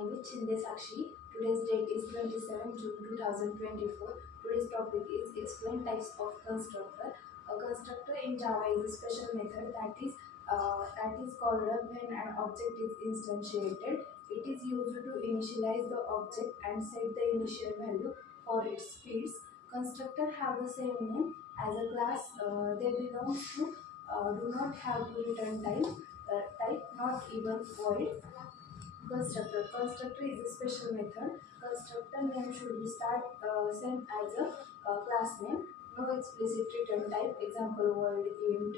name is Chinde Sakshi. Today's date is 27 June 2024. Today's topic is explain types of constructor. A constructor in Java is a special method that is called when an object is instantiated. It is used to initialize the object and set the initial value for its speeds. Constructor have the same name as a class. They belong to do not have to return type, not even void. Constructor. Constructor is a special method. Constructor name should be same as a class name. No explicit return type. Example void int.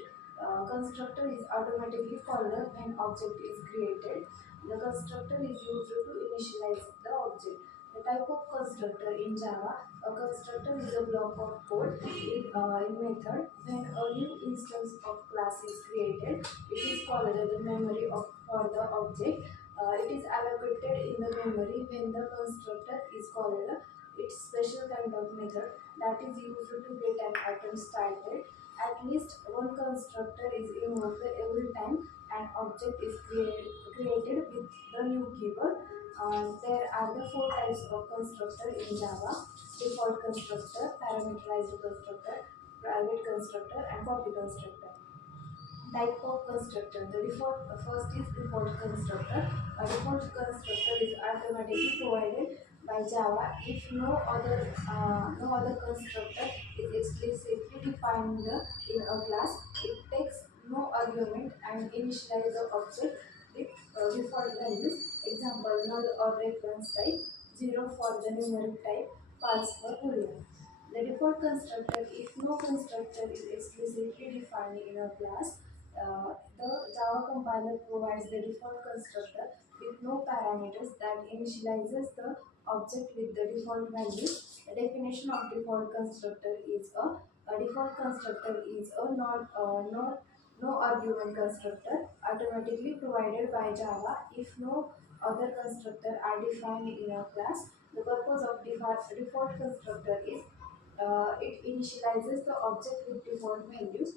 Constructor is automatically called when object is created. The constructor is used to initialize the object. The type of constructor in Java, a constructor is a block of code in method. When a new instance of class is created, it is called the memory for the object. It is allocated in the memory when the constructor is called. It's special kind of method that is used to get an item started. At least one constructor is invoked every time an object is created with the new keyword. There are the four types of constructor in Java: default constructor, parameterized constructor, private constructor, and copy constructor. Type of constructor. The default first is default constructor. A default constructor is automatically provided by Java if no other constructor is explicitly defined in a class. It takes no argument and initialize the object with default values. Example: null or reference type, zero for the numeric type, false for boolean. The default constructor, if no constructor is explicitly defined in a class, the Java compiler provides the default constructor with no parameters that initializes the object with the default value. The definition of default constructor is a default constructor is a no argument constructor automatically provided by Java if no other constructor are defined in a class. The purpose of default constructor is it initializes the object with default values.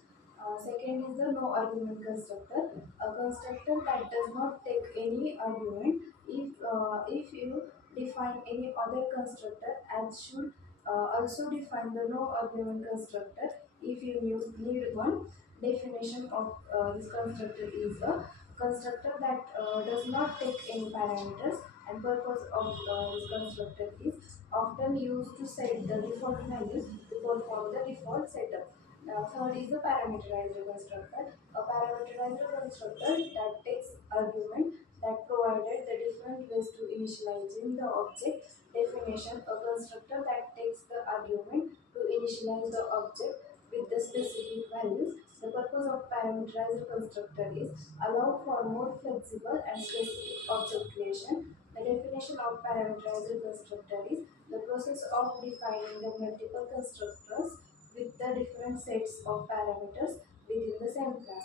Second is the no argument constructor, a constructor that does not take any argument. If you define any other constructor, as should also define the no argument constructor if you need one. Definition of this constructor is a constructor that does not take any parameters, and purpose of this constructor is often used to set the default values to perform the default setup. Now, third is the parameterized constructor. A parameterized constructor that takes argument that provided the different ways to initializing the object. Definition: a constructor that takes the argument to initialize the object with the specific values. The purpose of parameterized constructor is allow for more flexible and specific object creation. The definition of parameterized constructor is the process of defining the multiple constructors with the different sets of parameters within the same class.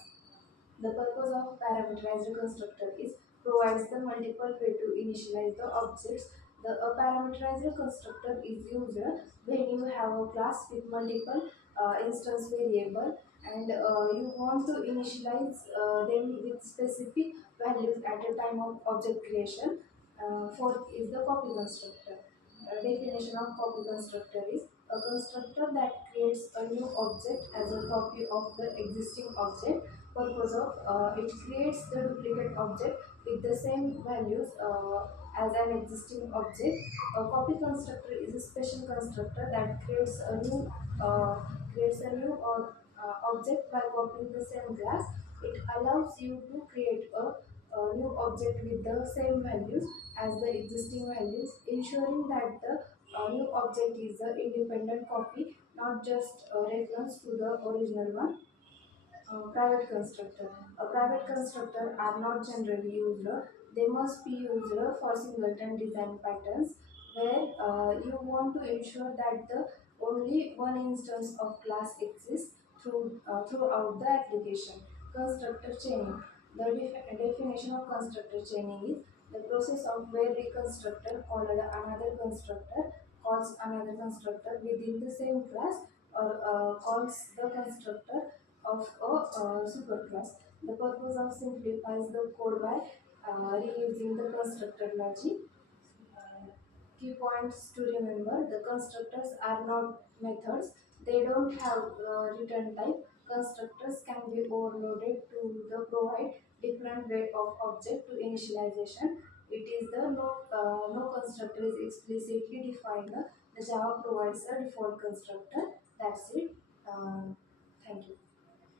The purpose of parameterized constructor is provides the multiple way to initialize the objects. A parameterized constructor is used when you have a class with multiple instance variable and you want to initialize them with specific values at a time of object creation. Fourth is the copy constructor. Definition of copy constructor is a constructor that creates a new object as a copy of the existing object. Purpose of it creates the duplicate object with the same values as an existing object. A copy constructor is a special constructor that creates a new object by copying the same class. It allows you to create a new object with the same values as the existing values, ensuring that the new object is an independent copy, not just a reference to the original one. Private constructor. A private constructor are not generally used. They must be used for singleton design patterns where you want to ensure that the only one instance of class exists throughout the application. Constructor chaining. The definition of constructor chaining is the process of where the constructor called another constructor calls another constructor within the same class or calls the constructor of a superclass. The purpose of simplifies the code by reusing the constructor logic. Uh, Key points to remember: the constructors are not methods, they don't have return type. Constructors can be overloaded to the provide different way of object to initialization. It is the no constructor is explicitly defined. The Java provides a default constructor. That's it. Thank you.